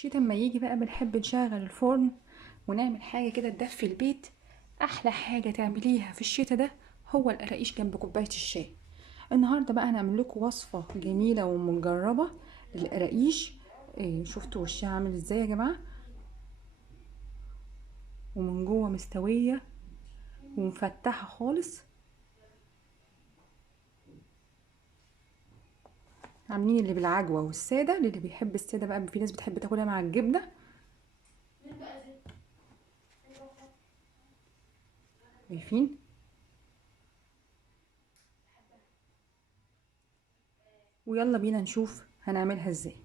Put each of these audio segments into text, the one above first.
الشتا اما يجي بقى بنحب نشغل الفرن ونعمل حاجة كده تدفي البيت. أحلى حاجة تعمليها في الشتا ده هو القراقيش جنب كوباية الشاي. النهاردة بقى هنعمل لكم وصفة جميلة ومجربة للقراقيش. شفتوا وشها عامل ازاي يا جماعة؟ ومن جوه مستوية ومفتحة خالص. عاملين اللي بالعجوة والسادة، اللي بيحب السادة بقى في ناس بتحب تاكلها مع الجبنة. شايفين؟ ويلا بينا نشوف هنعملها ازاي.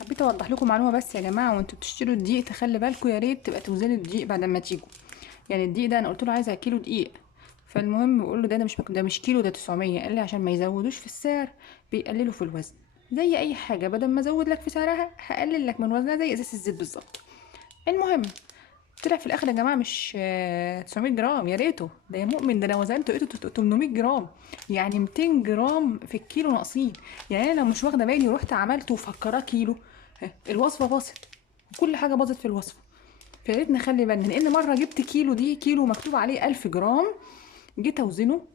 حبيت اوضح لكم معلومه بس يا جماعه، وانتوا بتشتروا الدقيق تخلي بالكم يا ريت تبقى توزنوا الدقيق بعد ما تيجوا. يعني الدقيق ده انا قلت له عايزه كيلو دقيق، فالمهم بقول له ده مش كيلو، ده 900. قال لي عشان ما يزودوش في السعر بيقللوا في الوزن. زي اي حاجه، بدل ما ازود لك في سعرها هقلل لك من وزنها، زي ازازه الزيت بالظبط. المهم طلع في الاخر يا جماعه مش 900 جرام، يا ريته ده يا مؤمن، ده انا وزنته لقيته 800 جرام. يعني 200 جرام في الكيلو ناقصين. يعني انا لو مش واخده بالي ورحت عملته وفكراه كيلو، الوصفه باظت، كل حاجه باظت في الوصفه. فيا ريت نخلي بالنا، لان مره جبت كيلو، دي كيلو مكتوب عليه 1000 جرام، جيت اوزنه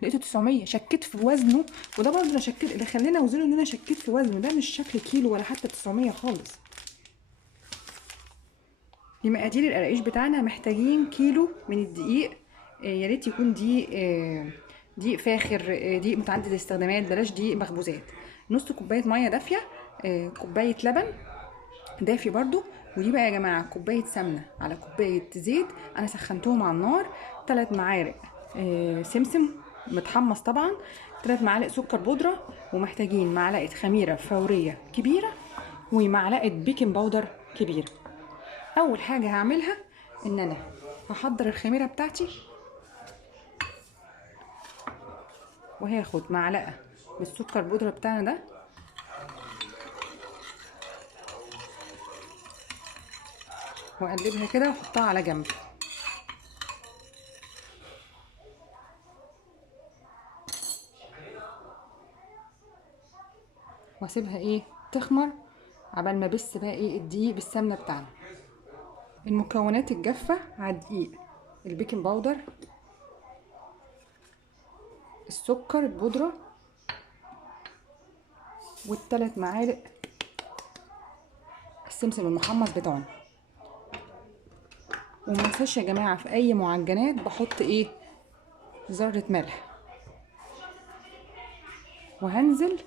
لقيته 900، شكيت في وزنه. وده برضه انا شكيت، اللي خلاني اوزنه ان انا شكيت في وزنه، ده مش شكل كيلو ولا حتى 900 خالص. لمقادير القراقيش بتاعنا محتاجين كيلو من الدقيق. يا ريت يكون دقيق، دقيق فاخر، دقيق متعدد الاستخدامات، بلاش دقيق مخبوزات. نص كوبايه ميه دافيه، كوبايه لبن دافي برضو. ودي بقى يا جماعه كوبايه سمنه على كوبايه زيت، انا سخنتهم على النار. 3 معالق سمسم متحمص طبعا، 3 معالق سكر بودره، ومحتاجين معلقه خميره فوريه كبيره، ومعلقه بيكنج باودر كبيره. اول حاجه هعملها ان انا هحضر الخميره بتاعتي، وهاخد معلقه من السكر البودره بتاعنا ده، واقلبها كده واحطها على جنب. واسيبها تخمر عبال ما بس بقى الدقيق بالسمنه بتاعنا. المكونات الجافه على الدقيق: البيكنج باودر، السكر البودره، والثلاث معالق السمسم المحمص بتاعنا. ومنساش يا جماعه في اي معجنات بحط ذره ملح. وهنزل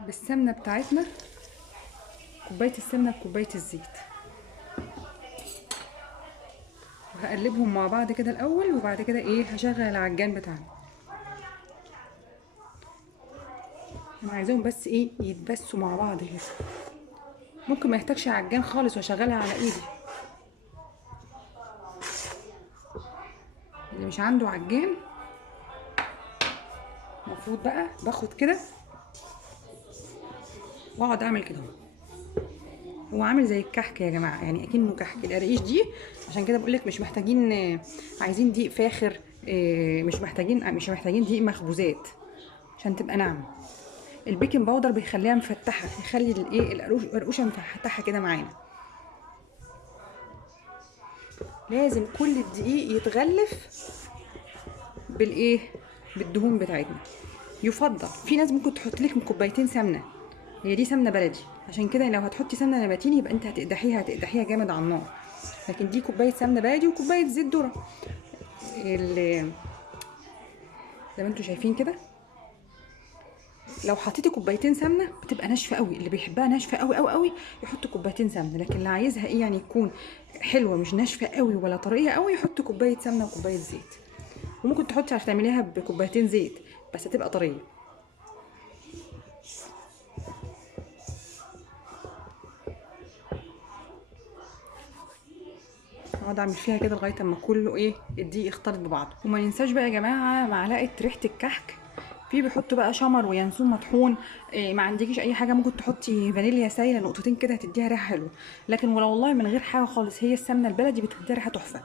بالسمنه بتاعتنا، كوبايه السمنه بكوبايه الزيت، وهقلبهم مع بعض كده الاول، وبعد كده هشغل العجان بتاعنا. انا عايزاهم بس يتبسوا مع بعض كده. ممكن ما يحتاجش عجان خالص واشغلها على ايدي. اللي مش عنده عجان المفروض بقى باخد كده واقعد اعمل كده. هو عامل زي الكحك يا جماعه، يعني اكنه كحك القراقيش دي. عشان كده بقول لك مش محتاجين، عايزين ديق فاخر، مش محتاجين دقيق مخبوزات عشان تبقى ناعمه. البيكنج باودر بيخليها مفتحه، يخلي القرقوشه مفتحه كده معانا. لازم كل الدقيق يتغلف بالدهون بتاعتنا. يفضل في ناس ممكن تحط لك من كوبايتين سمنه، هي دي سمنه بلدي، عشان كده لو هتحطي سمنه نباتيني يبقى انت هتقدحيها جامد على النار. لكن دي كوبايه سمنه بلدي وكوبايه زيت ذره، زي ما انتم شايفين كده. لو حطيتي كوبايتين سمنه بتبقى ناشفه قوي، اللي بيحبها ناشفه قوي قوي قوي يحط كوبايتين سمنه، لكن اللي عايزها يعني يكون حلوه مش ناشفه قوي ولا طريه قوي يحط كوبايه سمنه وكوبايه زيت. وممكن تحطي عشان تعمليها بكوبايتين زيت بس هتبقى طريه. اقعد اعمل فيها كده لغايه اما كله الدقيق يختلط ببعضه. وما ننساش بقى يا جماعه معلقه ريحه الكحك. في بيحطوا بقى شمر وينسون مطحون. ما عندكيش اي حاجه ممكن تحطي فانيليا سايله نقطتين كده هتديها ريحه حلوه. لكن ولو والله من غير حاجه خالص، هي السمنه البلدي بتديها ريحه تحفه.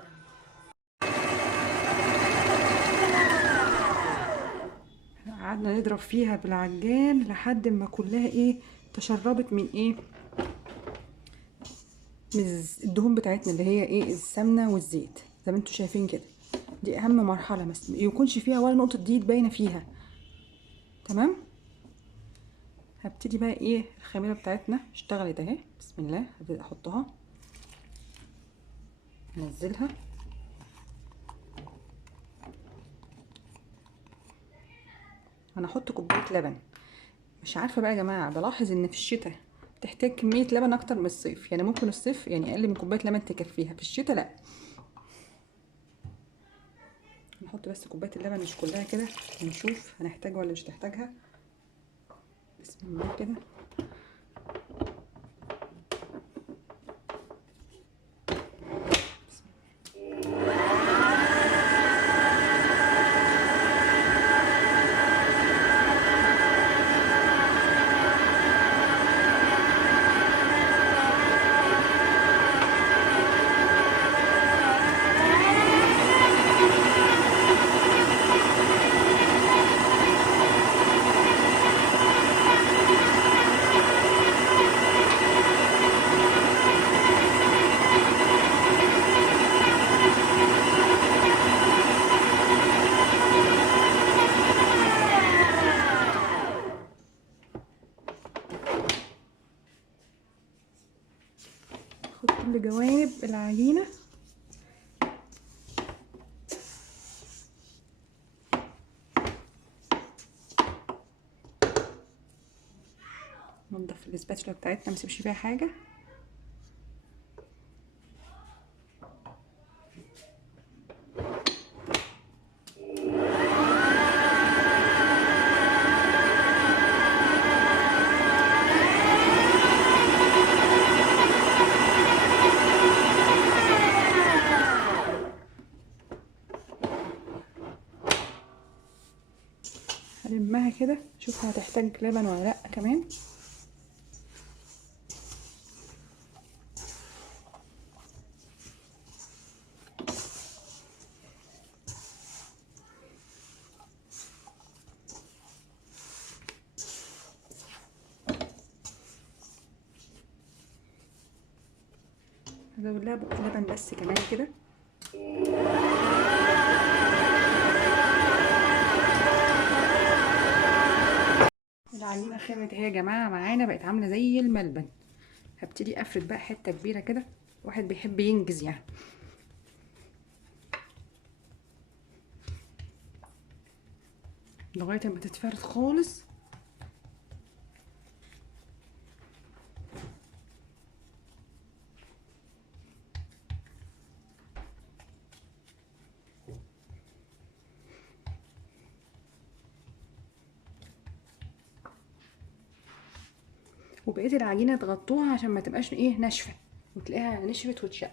قعدنا نضرب فيها بالعجان لحد ما كلها تشربت من ايه، من الدهون بتاعتنا اللي هي ايه، السمنه والزيت زي ما انتوا شايفين كده. دي اهم مرحله، بس يكونش فيها ولا نقطه دقيق باينه فيها. تمام. هبتدي بقى ايه، الخميره بتاعتنا اشتغلت اهي، بسم الله. هبتدي احطها، انزلها. انا هحط كوبايه لبن. مش عارفه بقى يا جماعه، بلاحظ ان في الشتاء تحتاج كميه لبن اكتر من الصيف. يعني ممكن الصيف يعني اقل من كوبايه لبن تكفيها، في الشتاء لا. نحط بس كوبايه اللبن مش كلها كده، ونشوف هنحتاجها ولا مش هنحتاجها. بسم الله كده. خد كل جوانب العجينه. ننضف الاسباتشولا بتاعتنا، ما نسيبش فيها حاجه. هلمها كده، شوف هتحتاج لبن ولا لا كمان. هزود لها بق لبن بس كمان كده. العجينه خمرت اهي يا جماعه معانا، بقت عامله زي الملبن. هبتدي افرد بقى حته كبيره كده، واحد بيحب ينجز يعني. لغايه ما تتفرد خالص. وبقيه العجينه تغطوها عشان ما تبقاش ايه ناشفه، وتلاقيها نشفت وتشق.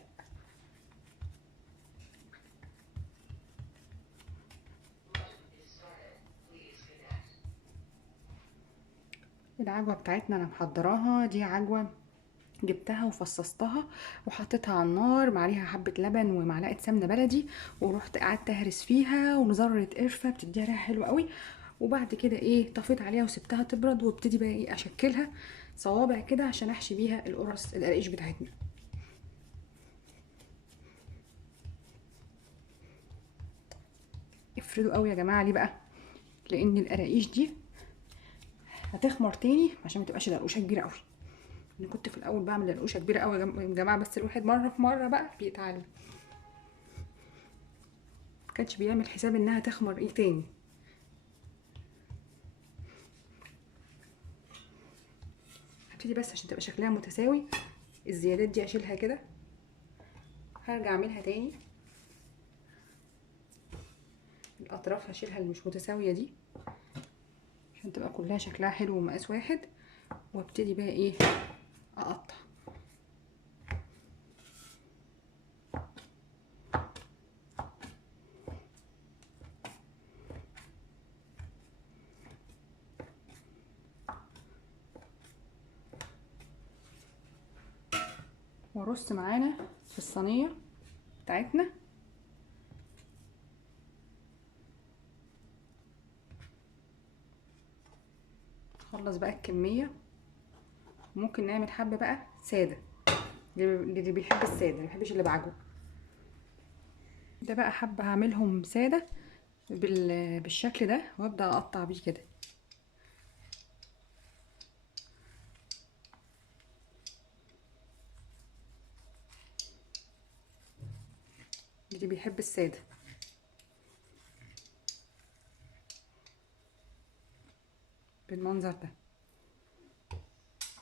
العجوه بتاعتنا انا محضراها، دي عجوه جبتها وفصصتها وحطيتها على النار، معليها حبه لبن ومعلقه سمنه بلدي، ورحت قعدت اهرس فيها ومزرة قرفه بتديها ريحه حلوه قوي. وبعد كده ايه، طفيت عليها وسبتها تبرد، وابتدي بقى ايه اشكلها صوابع كده عشان احشي بيها القرعيش بتاعتنا. افردوا قوي يا جماعه. ليه بقى؟ لان القراقيش دي هتخمر تاني عشان ما تبقاش دقوشه كبيره قوي. انا كنت في الاول بعمل دقوشه كبيره قوي يا جماعه، بس الواحد مره في مره بقى بيتعلم، ما كانش بيعمل حساب انها تخمر ايه تاني. هبتدي بس عشان تبقى شكلها متساوي، الزيادات دي اشيلها كده، هرجع اعملها تاني. الاطراف هشيلها اللي مش متساويه دي عشان تبقى كلها شكلها حلو ومقاس واحد. وابتدي بقى ايه اقطع. وارص معانا في الصينيه بتاعتنا. خلص بقى الكميه ممكن نعمل حبه بقى ساده، اللي بيحب الساده، ما بيحبش اللي بعجوه. ده بقى حبه هعملهم ساده بالشكل ده، وابدا اقطع بيه كده. اللي بيحب الساده بالمنظر ده.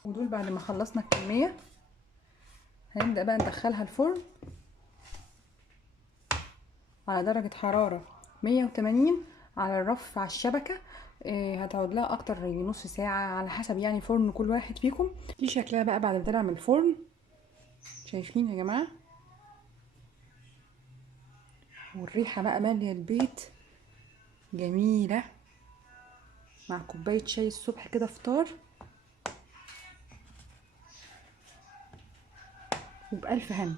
ودول بعد ما خلصنا الكميه هنبدا بقى ندخلها الفرن على درجه حراره 180 على الرف على الشبكه. هتقعد لها اكتر نص ساعه على حسب يعني فرن كل واحد فيكم. دي شكلها بقى بعد ما طلع من الفرن، شايفين يا جماعه؟ والريحه بقى ماليه البيت، جميله، مع كوبايه شاي الصبح كده فطار، وبألف هنا.